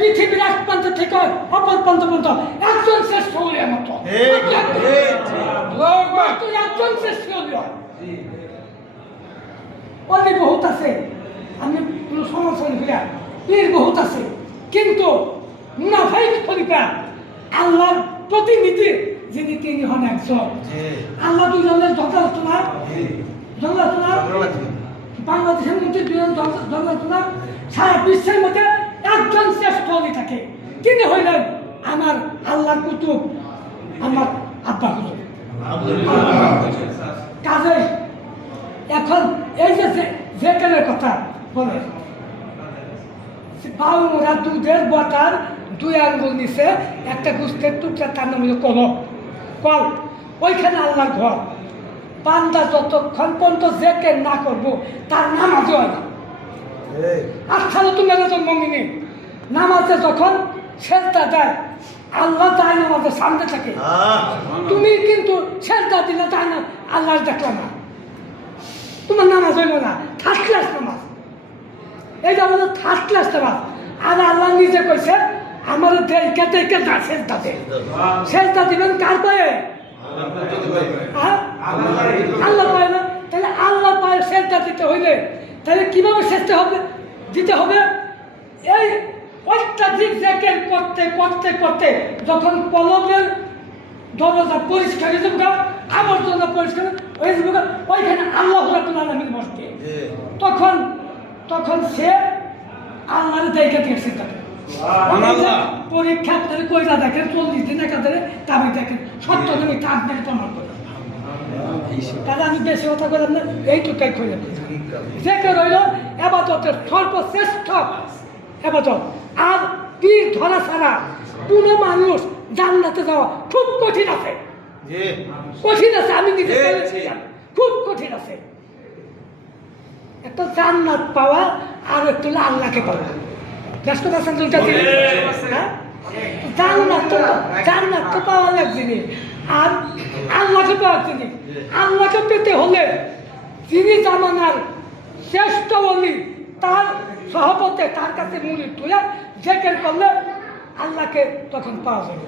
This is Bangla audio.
পৃথিবীর এক প্রান্ত থেকে অপর প্রান্ত পর্যন্ত একজন শ্রেষ্ঠ ঠিক। মাত্র একজন শ্রেষ্ঠ অলি বহুত আছে। আমি কোনো সমস্যা হইয়া পীর বহুত আছে। কিন্তু মুনাফাইক খলিফা আল্লাহর প্রতিনিধি যিনি তিনি হন একজন। আল্লাহ দুজনের জি। যথার্থনা ভালো লাগছে। বাংলাদেশের মধ্যে দুজন যথার্থনা সারা বিশ্বের মধ্যে অলি থাকে। তিনি হইলেন আমার আল্লাহর কুতুব আমার আব্বা কুতুব কাজে এখন এই যে কথা বলে বাউরা দুধের বটার দুই আঙ্গুল নিচে একটা গুস্তের টুকরা তার নাম হলো কলম। কল ওইখানে আল্লাহর ঘর। পান্দা যতক্ষণ পর্যন্ত জেকের না করব তার নামাজও হয় না। তুমি মমিনী নামাজে যখন সেজদা দেয় আল্লাহ তাই নামাজের সামনে থাকে। তুমি কিন্তু সেজদা দিলে তাই না আল্লাহ দেখলাম না। তোমার নামাজ হইল না থার্ড ক্লাস নামাজ। এইটা আমাদের থার্ড ক্লাস নামাজ। আর আল্লাহ নিজে কইছে আমার দেখে দেখে না সেজদা দে। সেজদা দিবেন কার পায়ে? হ্যাঁ? আল্লাহ পায় না। তাহলে আল্লাহ পায়ে সেজদা দিতে হইলে তাহলে কীভাবে সেজতে হবে দিতে হবে? এই অত্যাধিক জ্যাকেট করতে করতে করতে যখন কলমের দরজা পরিষ্কার হয়ে আবর্জনা পরিষ্কার হয়ে যাবে ওইখানে আল্লাহ আলমীর জি। তখন তখন সে আল্লাহর দেখে তাকে সুবহানাল্লাহ। পরীক্ষা আপনারা কইরা দেখেন চল্লিশ দিন একাধারে তাবি দেখেন। সত্য তুমি তার দেখে প্রমাণ করেন তাহলে আমি বেশি কথা বললাম না এইটুকাই খুঁজে যে রইল এবাদতের সর্বশ্রেষ্ঠ এবাদত আর পীর ধরা ছাড়া কোনো মানুষ জান্নাতে যাওয়া খুব কঠিন আছে। কঠিন আছে আমি নিজে। খুব কঠিন আছে। একটা জান্নাত পাওয়া আর একটু আল্লাহকে পাওয়া। দুইটা জিনিস হ্যাঁ? জান্নাত তো জান্নাত তো পাওয়া এক জিনিস। আর আল্লাহকে পাওয়া এক জিনিস। আল্লাহকে পেতে হলে যিনি জামানার শ্রেষ্ঠ বলি তার সহপথে তার কাছে মুড়ি তুলে জেকের করলে আল্লাহকে তখন পাওয়া যাবে।